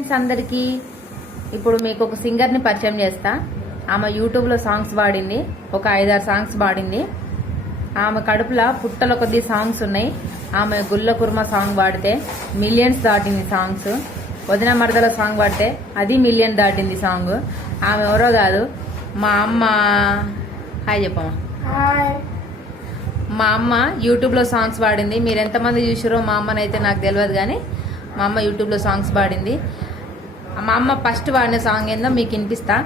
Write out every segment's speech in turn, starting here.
Friends అందరికీ ఇప్పుడు మీకు ఒక సింగర్ని పరిచయం చేస్తా. ఆమె యూట్యూబ్లో సాంగ్స్ పాడింది, ఒక 5-6 సాంగ్స్ పాడింది. ఆమె కడుపులో పుట్టల కొద్ది సాంగ్స్ ఉన్నాయి. ఆమె గుల్ల కుర్మ సాంగ్ పాడితే మిలియన్స్ దాటింది సాంగ్స్. వదిన మరదల సాంగ్ పాడితే అది మిలియన్ దాటింది సాంగ్. ఆమె ఎవరో కాదు, మా అమ్మ. హాయ్ చెప్పమ్మా. మా అమ్మ యూట్యూబ్లో సాంగ్స్ పాడింది. మీరు ఎంతమంది చూసారో మా అమ్మనైతే నాకు తెలియదు, కానీ మా అమ్మ యూట్యూబ్లో సాంగ్స్ పాడింది. మా అమ్మ ఫస్ట్ పాడిన సాంగ్ ఏందో మీకు వినిపిస్తా.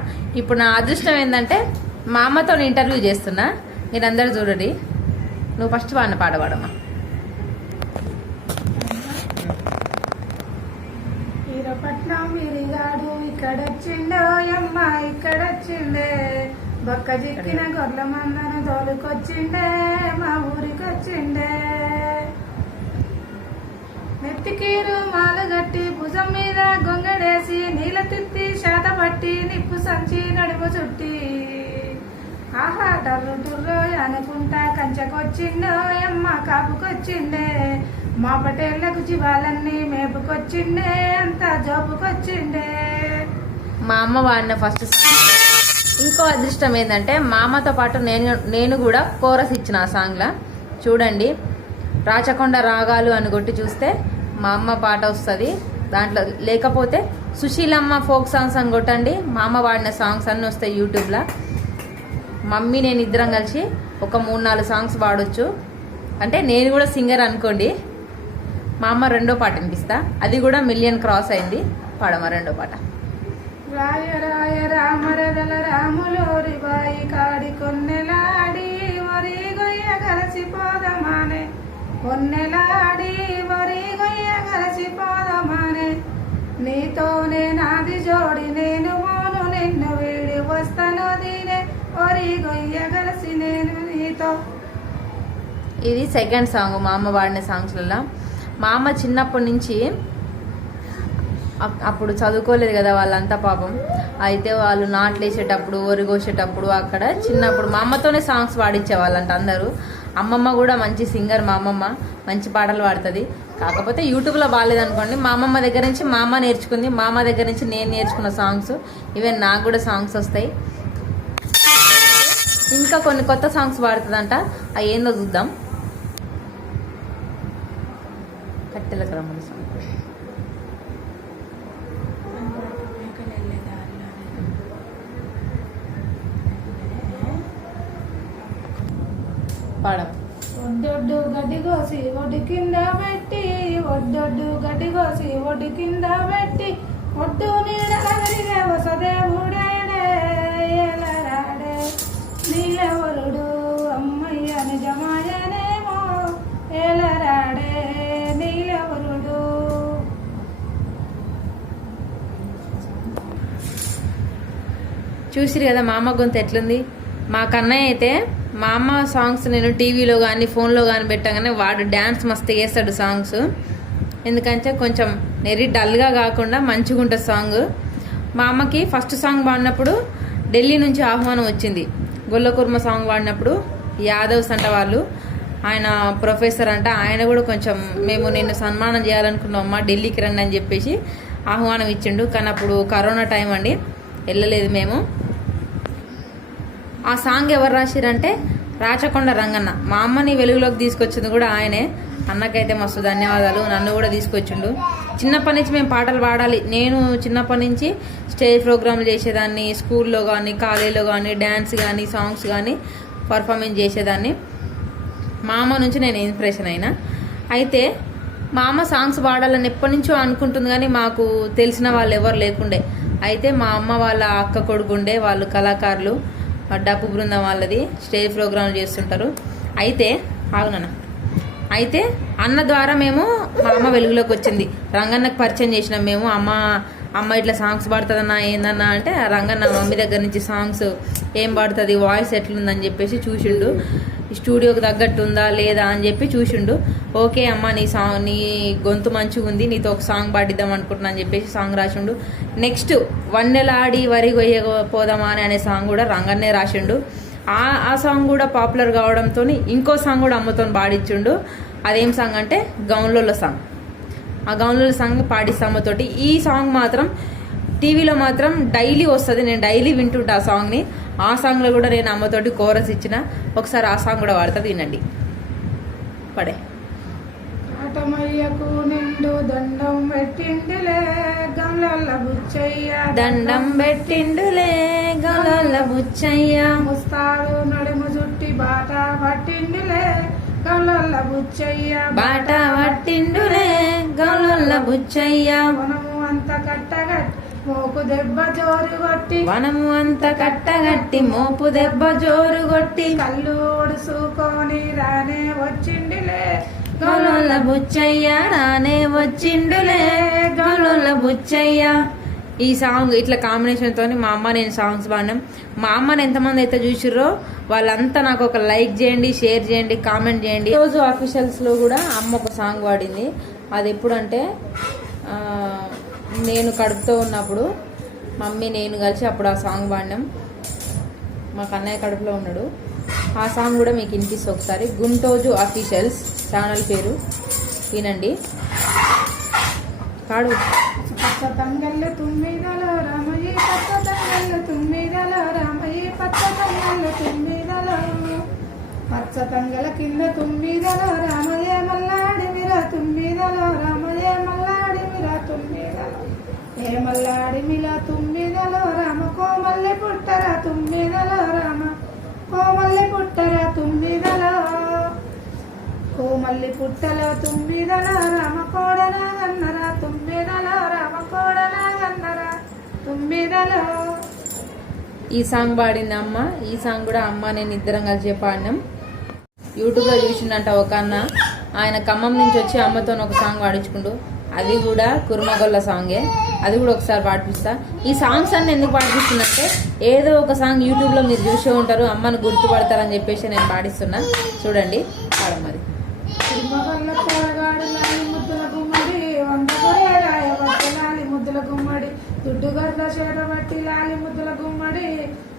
ఇప్పుడు నా అదృష్టం ఏంటంటే మా అమ్మతో ఇంటర్వ్యూ చేస్తున్నా, మీరందరూ చూడండి. నువ్వు ఫస్ట్ పాడిన పాట పాడమ్మా. ఈరపట్నం విరిగాడు ఇక్కడొచ్చిండో అమ్మ ఇక్కడొచ్చిండే, బొక్క చిక్కిన గొర్రెల మందను తోలుకొచ్చిండే, మా ఊరికొచ్చిండే. నెత్తికీరు మాలగట్టి భుజం మీద గొంగడేసి నీళ్ళ తిత్తి శాత పట్టి నిప్పు సంచి నడుము చుట్టి, ఆహా టర్రు టుర్రో అనుకుంటా కంచకొచ్చిండో అమ్మ కాపుకొచ్చిండే, మా పటేళ్లకు జీవాలన్నీ మేపుకొచ్చిండే, అంతా జోపుకొచ్చిండే. మా అమ్మ వాడిన ఫస్ట్ సాంగ్. ఇంకో అదృష్టం ఏంటంటే మా అమ్మతో పాటు నేను కూడా కోరస్ ఇచ్చిన ఆ సాంగ్లా. చూడండి, రాచకొండ రాగాలు అని కొట్టి చూస్తే మా అమ్మ పాట వస్తుంది దాంట్లో. లేకపోతే సుశీలమ్మ ఫోక్ సాంగ్స్ అని కొట్టండి, మా అమ్మ పాడిన సాంగ్స్ అన్నీ వస్తాయి యూట్యూబ్లో. మమ్మీ నేను ఇద్దరం కలిసి ఒక 3-4 సాంగ్స్ పాడొచ్చు. అంటే నేను కూడా సింగర్ అనుకోండి. మా అమ్మ రెండో పాట వినిపిస్తా, అది కూడా మిలియన్ క్రాస్ అయింది. పాడమ్మ రెండో పాట. రాయ రాయ రామరదల రాములోరి బాయి కాడి కొన్నెలాడి వరి గొయ్య కలిసిపోదమానే, కొన్నెలాడి వరి గొయ్య కలిసిపోదమానే, నీతోనే నాది జోడి నేను మోను నిన్ను వీడి వస్తాను దీనే, వరి గొయ్య కలిసి నేను నీతో. ఇది సెకండ్ సాంగ్ మా అమ్మ పాడిన సాంగ్స్లలో. మా అమ్మ చిన్నప్పటి నుంచి, అప్పుడు చదువుకోలేదు కదా వాళ్ళంతా పాపం, అయితే వాళ్ళు నాట్లు వేసేటప్పుడు వరి కోసేటప్పుడు అక్కడ చిన్నప్పుడు మా అమ్మతోనే సాంగ్స్ పాడించేవాళ్ళంట అందరూ. అమ్మమ్మ కూడా మంచి సింగర్, మా అమ్మమ్మ మంచి పాటలు పాడుతుంది. కాకపోతే యూట్యూబ్లో బాగాలేదనుకోండి, మా అమ్మమ్మ దగ్గర నుంచి మా అమ్మ నేర్చుకుంది, మా అమ్మ దగ్గర నుంచి నేను నేర్చుకున్న సాంగ్స్. ఈవెన్ నాకు కూడా సాంగ్స్ వస్తాయి. ఇంకా కొన్ని కొత్త సాంగ్స్ పాడుతుందంట, అవి ఏందో చూద్దాం. కట్టెల క్రమణ సాంగ్ పాడం. ఒడ్డొడ్డు గడ్డి కోసి ఒడ్డు కింద పెట్టి, ఒడ్డొడ్డు గడ్డి కోసి ఒడ్డు కింద పెట్టి, ఒడ్డు నీడలగరిగే వసదేవుడేడే, ఏలరాడే నీలవరుడు అమ్మయ్య నిజమాయనేమో, ఏలరాడే నీలవరుడు. చూసిరు కదా మా అమ్మ గొంతు ఎట్లుంది. మా కన్నయ్య అయితే మా అమ్మ సాంగ్స్ నేను టీవీలో కానీ ఫోన్లో కానీ పెట్టగానే వాడు డ్యాన్స్ మస్తు చేస్తాడు సాంగ్స్. ఎందుకంటే కొంచెం నెరి డల్గా కాకుండా మంచిగా ఉంటుంది సాంగ్. మా అమ్మకి ఫస్ట్ సాంగ్ పాడినప్పుడు ఢిల్లీ నుంచి ఆహ్వానం వచ్చింది. గొల్లకుర్మ సాంగ్ పాడినప్పుడు యాదవ్స్ అంట వాళ్ళు, ఆయన ప్రొఫెసర్ అంట. ఆయన కూడా కొంచెం మేము నిన్ను సన్మానం చేయాలనుకున్నాం అమ్మ, ఢిల్లీకి రండి అని చెప్పేసి ఆహ్వానం ఇచ్చిండు. కానీ అప్పుడు కరోనా టైం అండి, వెళ్ళలేదు మేము. ఆ సాంగ్ ఎవరు రాసిరంటే రాచకొండ రంగన్న. మా అమ్మని వెలుగులోకి తీసుకొచ్చింది కూడా ఆయనే. అన్నకైతే మస్తు ధన్యవాదాలు, నన్ను కూడా తీసుకొచ్చిండు. చిన్నప్పటి నుంచి మేము పాటలు పాడాలి. నేను చిన్నప్పటి నుంచి స్టేజ్ ప్రోగ్రాంలు చేసేదాన్ని, స్కూల్లో కానీ కాలేజీలో కానీ డ్యాన్స్ కానీ సాంగ్స్ కానీ పర్ఫార్మెన్స్ చేసేదాన్ని. మా అమ్మ నుంచి నేను ఇన్స్పిరేషన్ అయినా. అయితే మా అమ్మ సాంగ్స్ పాడాలని ఎప్పటి నుంచో అనుకుంటుంది, కానీ మాకు తెలిసిన వాళ్ళు ఎవరు లేకుండే. అయితే మా అమ్మ వాళ్ళ అక్క కొడుకుండే, వాళ్ళు కళాకారులు, డప్పు బృందం వాళ్ళది స్టేజ్ ప్రోగ్రాంలు చేస్తుంటారు. అయితే ఆగునన్న, అయితే అన్న ద్వారా మేము మా అమ్మ వెలుగులోకి వచ్చింది. రంగన్నకు పరిచయం చేసినాం మేము. అమ్మ ఇట్లా సాంగ్స్ పాడుతుందన్నా ఏందన్నా అంటే, రంగన్న మమ్మీ దగ్గర నుంచి సాంగ్స్ ఏం పాడుతుంది, వాయిస్ ఎట్లుందని చెప్పేసి చూసిండు. స్టూడియోకి తగ్గట్టు ఉందా లేదా అని చెప్పి చూసిండు. ఓకే అమ్మ నీ గొంతు మంచిగా ఉంది, నీతో ఒక సాంగ్ పాడిద్దాం అనుకుంటున్నా అని చెప్పేసి సాంగ్ రాసిండు. నెక్స్ట్ వన్నెలాడి వరి గొయ్య పోదామా అనే సాంగ్ కూడా రంగన్నే రాసిండు. ఆ సాంగ్ కూడా పాపులర్ కావడంతో ఇంకో సాంగ్ కూడా అమ్మతో పాడించిండు. అదేం సాంగ్ అంటే గౌన్లో సాంగ్. ఆ గౌన్ల సాంగ్ పాడిస్తా అమ్మతోటి. ఈ సాంగ్ మాత్రం టీవీలో మాత్రం డైలీ వస్తుంది, నేను డైలీ వింటుంటా ఆ సాంగ్ని. ఆ సాంగ్లో కూడా నేను అమ్మతోటి కోరస్ ఇచ్చిన. ఒకసారి ఆ సాంగ్ కూడా వాడతా, వినండి. పడే ఆటమయ్యకు నిండు దండం పెట్టిండులే గంగల బుచ్చయ్య, దండం పెట్టిండులే గౌల బుచ్చయ్య, ముస్తాడు నడుము చుట్టి బాట పట్టిండులే గంగల బుచ్చయ్య, బాట పట్టిండులే గౌల బుచ్చయ్య, వనము అంత కట్టగట్టి మోకు దెబ్బ జోరు కొట్టి, వనము అంత కట్టగట్టి మోపు దెబ్బ జోరు కొట్టి, కళ్ళు ఒడుసుకొని రానే వచ్చిండులే గౌల బుచ్చయ్య, రానే వచ్చిండులే గౌల బుచ్చయ్య. ఈ సాంగ్ ఇట్లా కాంబినేషన్తో మా అమ్మ నేను సాంగ్స్ పాడినాం. మా అమ్మని ఎంతమంది అయితే చూసిర్రో వాళ్ళంతా నాకు ఒక లైక్ చేయండి, షేర్ చేయండి, కామెంట్ చేయండి. రోజు ఆఫీషియల్స్లో కూడా అమ్మ ఒక సాంగ్ పాడింది. అది ఎప్పుడంటే నేను కడుపుతో ఉన్నప్పుడు మమ్మీ నేను కలిసి అప్పుడు ఆ సాంగ్ పాడినాం. మా కన్నయ్య కడుపులో ఉన్నాడు. ఆ సాంగ్ కూడా మీకు వినిపిస్తుంది ఒకసారి. గుంటోజు ఆఫీషియల్స్ ఛానల్ పేరు, వినండి. కాడు పచ్చ తంగళ్ళు తుమ్మిదలో రామయ్య, పచ్చ తంగళ్ళు తుమ్మిదలో రామయ్య, పచ్చ తంగళ్ళు తుమ్మిదలో, పచ్చ తంగల కింద తుమ్మిదలో రామయ్య, మల్లాడి మిరా తుమ్మిదలో రామయ్య, మల్లాడి మిరా తుమ్మిదలో, ఏ మల్లాడి మిలా తుమ్మిదలో రామ, కోమల్లి పుట్టరా తుమ్మిదలో రామ, కోమల్లి పుట్టరా తుమ్మిదలో, కోమల్లి పుట్టలో తుమ్మిదలో రామ, కోడలా గన్నరా తుమ్మిదలో రామ, కోడలా గన్నరా తుమ్మిదలో. ఈ సాంగ్ పాడింది అమ్మ. ఈ సాంగ్ కూడా అమ్మ నేను ఇద్దరం కలిసి పాడినాం. యూట్యూబ్లో చూసిండంట ఒక అన్న, ఆయన ఖమ్మం నుంచి వచ్చి అమ్మతో ఒక సాంగ్ పాడించుకుంటూ, అది కూడా కుర్మగొల్ల సాంగే. అది కూడా ఒకసారి పాడిపిస్తా. ఈ సాంగ్స్ అన్ని ఎందుకు పాడిపిస్తున్నంటే ఏదో ఒక సాంగ్ యూట్యూబ్లో మీరు చూసే ఉంటారు, అమ్మను గుర్తుపడతారని చెప్పేసి నేను పాడిస్తున్నా. చూడండి, పాడమది. కుర్మగొల్ల పోరగాడు లాలి ముద్దుల గుమ్మడి, వంద గొర్రెడాయ బట్టి లాలి ముద్దుల గుమ్మడి, దుడ్డు గర్ల చేట బట్టి లాలి ముద్దుల గుమ్మడి,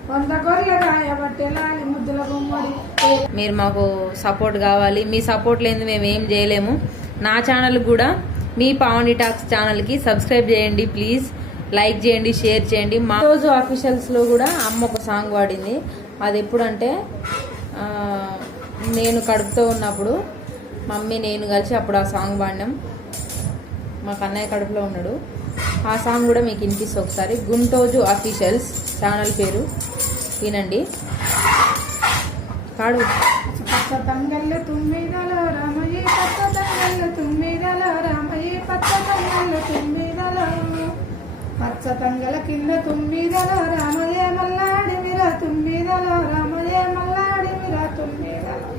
వంద గొర్రెడాయ బట్టి లాలి ముద్దుల గుమ్మడి. మీరు మాకు సపోర్ట్ కావాలి. మీ సపోర్ట్ లేని మేము ఏం చేయలేము. నా ఛానల్ కూడా మీ పావని టాక్స్ ఛానల్కి సబ్స్క్రైబ్ చేయండి ప్లీజ్. లైక్ చేయండి, షేర్ చేయండి. మా రోజు ఆఫీషియల్స్లో కూడా అమ్మ ఒక సాంగ్ పాడింది. అది ఎప్పుడంటే నేను కడుపుతో ఉన్నప్పుడు మమ్మీ నేను కలిసి అప్పుడు ఆ సాంగ్ పాడినాం. మా కన్నయ్య కడుపులో ఉన్నాడు. ఆ సాంగ్ కూడా మీకు వినిపిస్తుంది ఒకసారి. గుంటోజు ఆఫీషియల్స్ ఛానల్ పేరు, వినండి. కాడు పచ్చ తంగళ్ళు తుమ్మిదలో రామయ్య, పచ్చ తంగళ్ళు తుమ్మిదలో రామయ్య, పచ్చ తంగళ్ళు తుమ్మిదలో, పచ్చ తంగల కింద తుమ్మిదలో రామయ్య, మల్లాడి మిరా తుమ్మిదలో రామయ్య, మల్లాడి మిరా తుమ్మిదలో,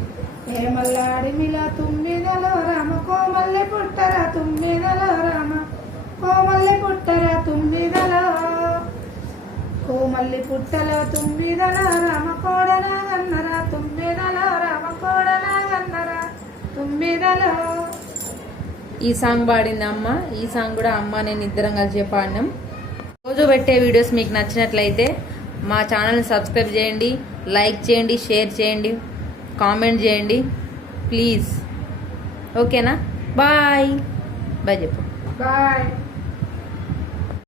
ఏ మల్లాడి మిలా తుమ్మిదలో రామ, కోమల్లి పుట్టరా తుమ్మిదలో రామ, కోమల్లి పుట్టరా తుమ్మిదలో, కోమల్లి పుట్టలో తుమ్మిదలో రామ, కోడలా గన్నరా తుమ్మిదలో రామ, కోడలా గన్నరా తుమ్మిదలో. ఈ సాంగ్ పాడింది అమ్మ. ఈ సాంగ్ కూడా అమ్మ నేను ఇద్దరం కలిసి పాడినాం. రోజు పెట్టే వీడియోస్ మీకు నచ్చినట్లయితే మా ఛానల్ని సబ్స్క్రైబ్ చేయండి, లైక్ చేయండి, షేర్ చేయండి, కామెంట్ చేయండి ప్లీజ్. ఓకేనా? బాయ్ బాయ్ చెప్పు. బాయ్.